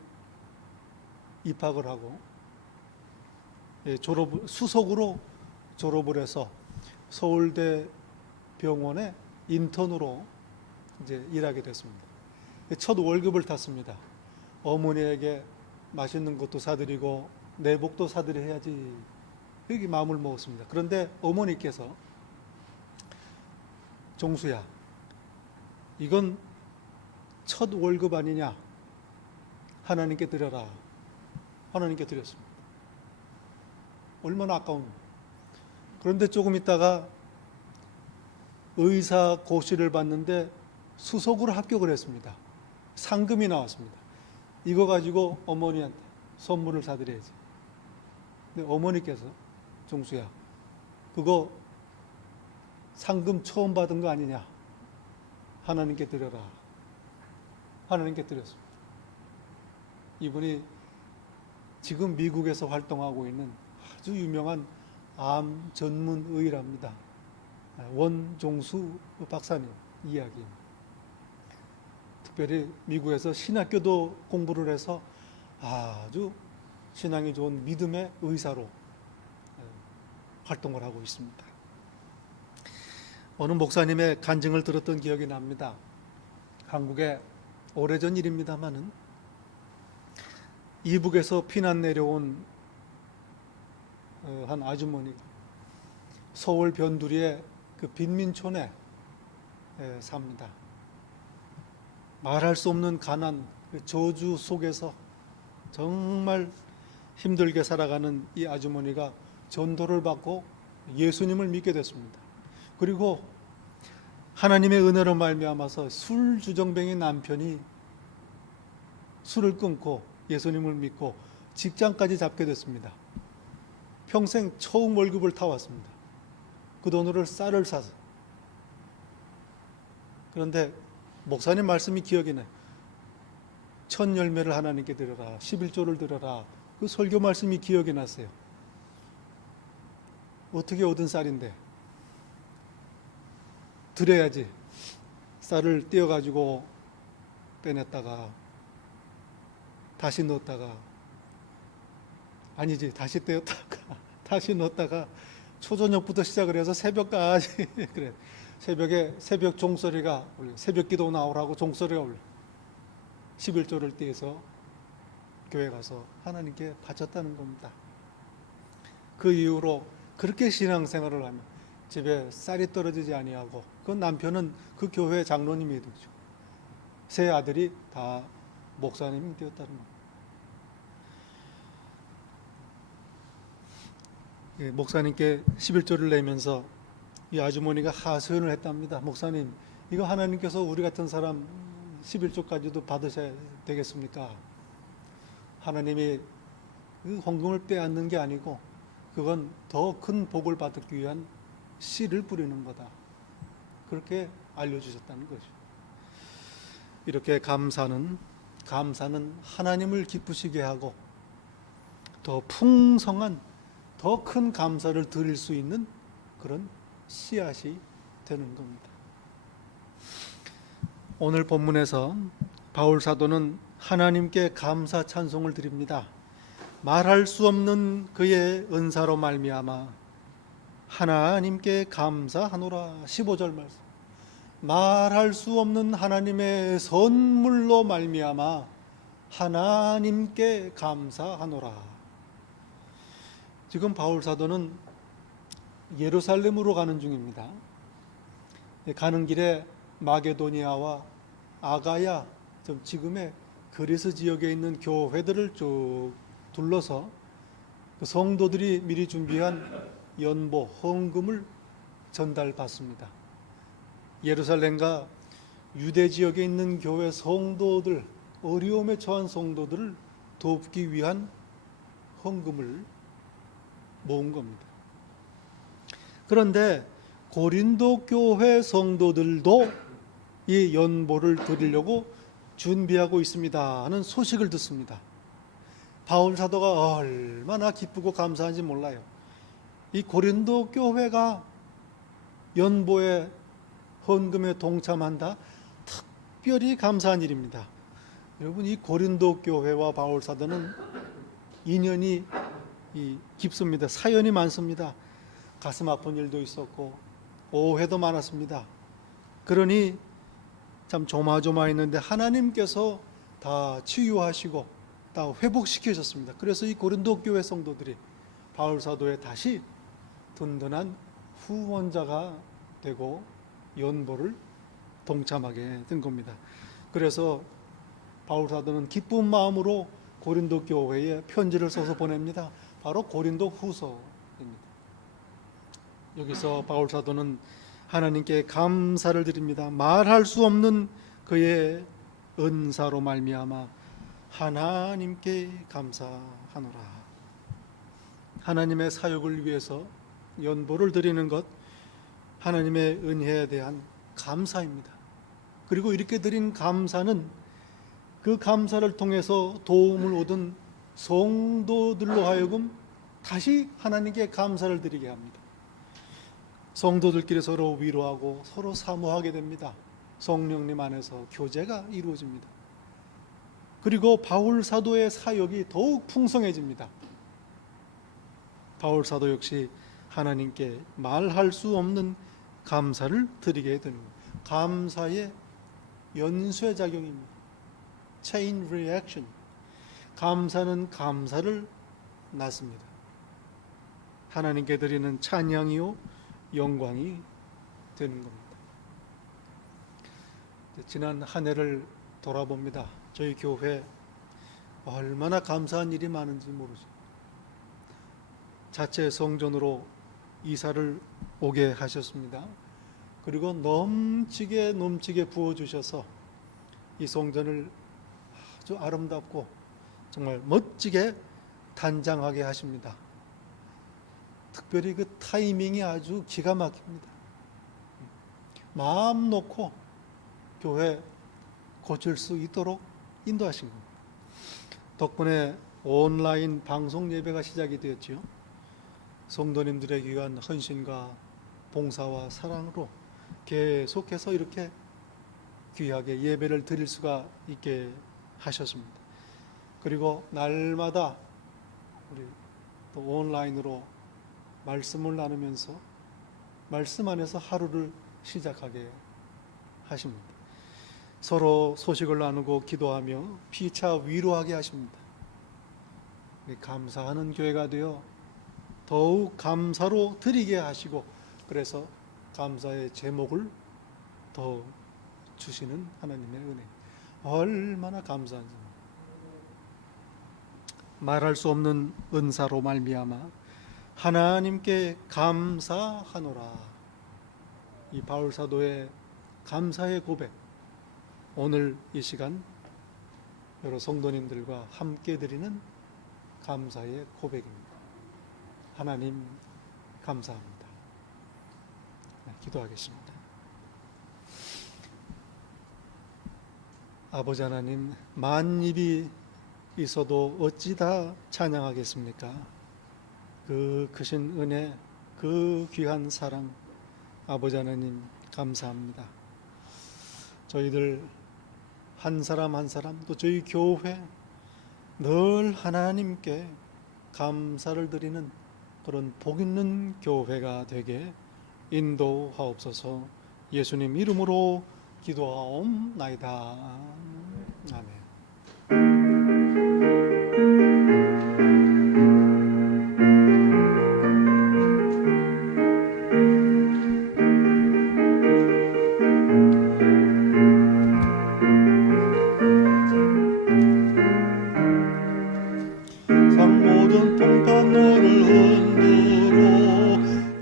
입학을 하고 수석으로 졸업을 해서 서울대 병원에 인턴으로 이제 일하게 됐습니다. 첫 월급을 탔습니다. 어머니에게 맛있는 것도 사드리고 내복도 사드려야지, 여기 마음을 먹었습니다. 그런데 어머니께서 종수야, 이건 첫 월급 아니냐, 하나님께 드려라. 하나님께 드렸습니다. 얼마나 아까운. 그런데 조금 있다가 의사 고시를 봤는데 수석으로 합격을 했습니다. 상금이 나왔습니다. 이거 가지고 어머니한테 선물을 사드려야지. 근데 어머니께서 종수야, 그거 상금 처음 받은 거 아니냐, 하나님께 드려라. 하나님께 드렸습니다. 이분이 지금 미국에서 활동하고 있는 아주 유명한 암 전문 의랍니다. 원종수 박사님 이야기입니다. 특별히 미국에서 신학교도 공부를 해서 아주 신앙이 좋은 믿음의 의사로 활동을 하고 있습니다. 어느 목사님의 간증을 들었던 기억이 납니다. 한국에 오래전 일입니다마는 이북에서 피난 내려온 한 아주머니, 서울 변두리의 그 빈민촌에 삽니다. 말할 수 없는 가난, 저주 속에서 정말 힘들게 살아가는 이 아주머니가 전도를 받고 예수님을 믿게 됐습니다. 그리고 하나님의 은혜로 말미암아서 술 주정뱅이 남편이 술을 끊고 예수님을 믿고 직장까지 잡게 됐습니다. 평생 처음 월급을 타왔습니다. 그 돈으로 쌀을 사서. 그런데 목사님 말씀이 기억이 나요. 첫 열매를 하나님께 드려라, 11조를 드려라, 그 설교 말씀이 기억이 났어요. 어떻게 얻은 쌀인데 드려야지. 쌀을 떼어가지고 빼냈다가 다시 넣었다가, 아니지, 다시 떼었다가 다시 넣었다가 초저녁부터 시작을 해서 새벽까지 그래. 새벽에 새벽 종소리가 울려, 새벽 기도 나오라고 종소리가 울려. 11조를 떼서 교회 가서 하나님께 바쳤다는 겁니다. 그 이후로 그렇게 신앙생활을 하면 집에 쌀이 떨어지지 아니하고 그 남편은 그 교회 장로님이 되죠. 세 아들이 다 목사님이 되었다는 겁니다. 예, 목사님께 11조를 내면서 이 아주머니가 하소연을 했답니다. 목사님, 이거 하나님께서 우리 같은 사람 11조까지도 받으셔야 되겠습니까? 하나님이 그 헌금을 빼앗는 게 아니고 그건 더 큰 복을 받기 위한 씨를 뿌리는 거다. 그렇게 알려주셨다는 거죠. 이렇게 감사는 하나님을 기쁘시게 하고 더 풍성한 더 큰 감사를 드릴 수 있는 그런 씨앗이 되는 겁니다. 오늘 본문에서 바울 사도는 하나님께 감사 찬송을 드립니다. 말할 수 없는 그의 은사로 말미암아 하나님께 감사하노라. 15절 말씀. 말할 수 없는 하나님의 선물로 말미암아 하나님께 감사하노라. 지금 바울 사도는 예루살렘으로 가는 중입니다. 가는 길에 마게도니아와 아가야, 지금의 그리스 지역에 있는 교회들을 쭉 둘러서 그 성도들이 미리 준비한 연보, 헌금을 전달받습니다. 예루살렘과 유대 지역에 있는 교회 성도들, 어려움에 처한 성도들을 돕기 위한 헌금을 모은 겁니다. 그런데 고린도 교회 성도들도 이 연보를 드리려고 준비하고 있습니다 하는 소식을 듣습니다. 바울 사도가 얼마나 기쁘고 감사한지 몰라요. 이 고린도 교회가 연보에 헌금에 동참한다? 특별히 감사한 일입니다. 여러분, 이 고린도 교회와 바울 사도는 인연이 깊습니다. 사연이 많습니다. 가슴 아픈 일도 있었고 오해도 많았습니다. 그러니 참 조마조마했는데 하나님께서 다 치유하시고 다 회복시키셨습니다. 그래서 이 고린도 교회 성도들이 바울 사도에 다시 든든한 후원자가 되고 연보를 동참하게 된 겁니다. 그래서 바울 사도는 기쁜 마음으로 고린도 교회에 편지를 써서 보냅니다. 바로 고린도 후서입니다. 여기서 바울 사도는 하나님께 감사를 드립니다. 말할 수 없는 그의 은사로 말미암아 하나님께 감사하노라. 하나님의 사역을 위해서 연보를 드리는 것, 하나님의 은혜에 대한 감사입니다. 그리고 이렇게 드린 감사는 그 감사를 통해서 도움을 얻은 성도들로 하여금 다시 하나님께 감사를 드리게 합니다. 성도들끼리 서로 위로하고 서로 사모하게 됩니다. 성령님 안에서 교제가 이루어집니다. 그리고 바울 사도의 사역이 더욱 풍성해집니다. 바울 사도 역시 하나님께 말할 수 없는 감사를 드리게 되는 겁니다. 감사의 연쇄작용입니다. Chain reaction. 감사는 감사를 낳습니다. 하나님께 드리는 찬양이요 영광이 되는 겁니다. 지난 한 해를 돌아봅니다. 저희 교회 얼마나 감사한 일이 많은지 모르죠. 자체 성전으로 이사를 오게 하셨습니다. 그리고 넘치게 부어주셔서 이 성전을 아주 아름답고 정말 멋지게 단장하게 하십니다. 특별히 그 타이밍이 아주 기가 막힙니다. 마음 놓고 교회 고칠 수 있도록 인도하신 겁니다. 덕분에 온라인 방송 예배가 시작이 되었지요. 성도님들에게 위한 헌신과 봉사와 사랑으로 계속해서 이렇게 귀하게 예배를 드릴 수가 있게 하셨습니다. 그리고 날마다 우리 또 온라인으로 말씀을 나누면서 말씀 안에서 하루를 시작하게 하십니다. 서로 소식을 나누고 기도하며 피차 위로하게 하십니다. 감사하는 교회가 되어 더욱 감사로 드리게 하시고, 그래서 감사의 제목을 더 주시는 하나님의 은혜, 얼마나 감사한지. 말할 수 없는 은사로 말미암아 하나님께 감사하노라. 이 바울 사도의 감사의 고백, 오늘 이 시간 여러 성도님들과 함께 드리는 감사의 고백입니다. 하나님 감사합니다. 네, 기도하겠습니다. 아버지 하나님, 만입이 있어도 어찌 다 찬양하겠습니까? 그 크신 은혜, 그 귀한 사랑, 아버지 하나님 감사합니다. 저희들 한 사람 한 사람, 또 저희 교회 늘 하나님께 감사를 드리는 그런 복 있는 교회가 되게 인도하옵소서. 예수님 이름으로 기도하옵나이다. 아멘. 모든 통탄 너를 흔들어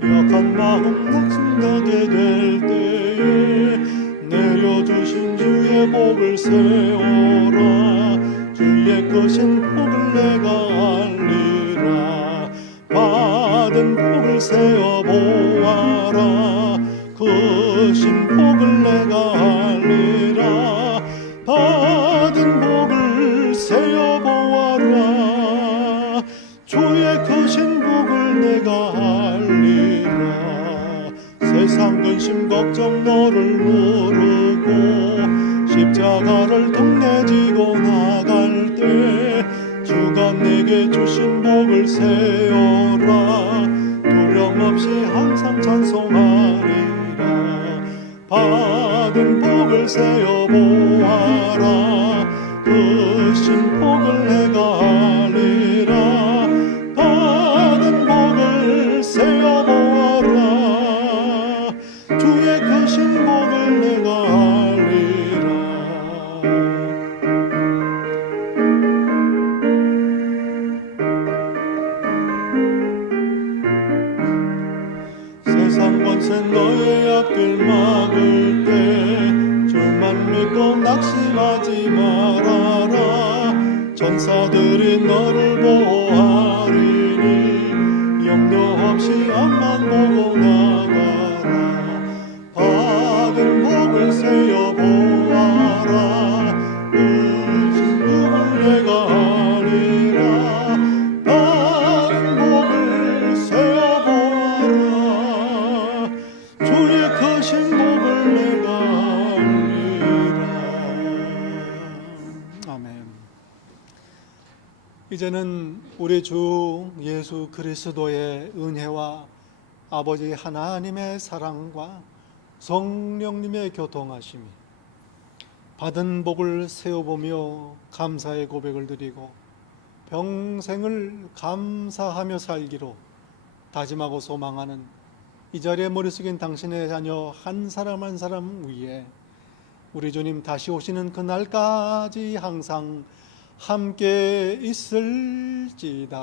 약한 마음 낙심나게 될 때에 내려주신 주의 복을 세워라. 주의 크신 복을 내가 알리라. 받은 복을 세어보아라. 크신 복을 내가 알리라. 받은 복을 세어보아라. 주의 크신 복을 내가 알리라. 세상 근심 걱정 너를 누르고 십자가를 통내지고 나갈 때 주가 내게 주신 복을 세어라. 두려움 없이 항상 찬송하리라. 받은 복을 세어보아라. 크신 복을 내가 알리라. 세어보아라. 주의 크신 복을 내가 알리라. 세상 권세 너의 앞길 막을 때 주만 믿고 낙심하지 말아라. 전사들이 너를 보호하리니 염려 없이 앞만 보고 나가라. 받은 복을 세어보아라. 크신 복을 내가 알리라. 받은 복을 세어보아라. 주의 크신 복을 내가 알리라. 아멘. 이제는 우리 주 예수 그리스도의 은혜와 아버지 하나님의 사랑과 성령님의 교통하심이 받은 복을 세어보며 감사의 고백을 드리고 평생을 감사하며 살기로 다짐하고 소망하는 이 자리에 머리 숙인 당신의 자녀 한 사람 한 사람 위에 우리 주님 다시 오시는 그날까지 항상 함께 있을지다.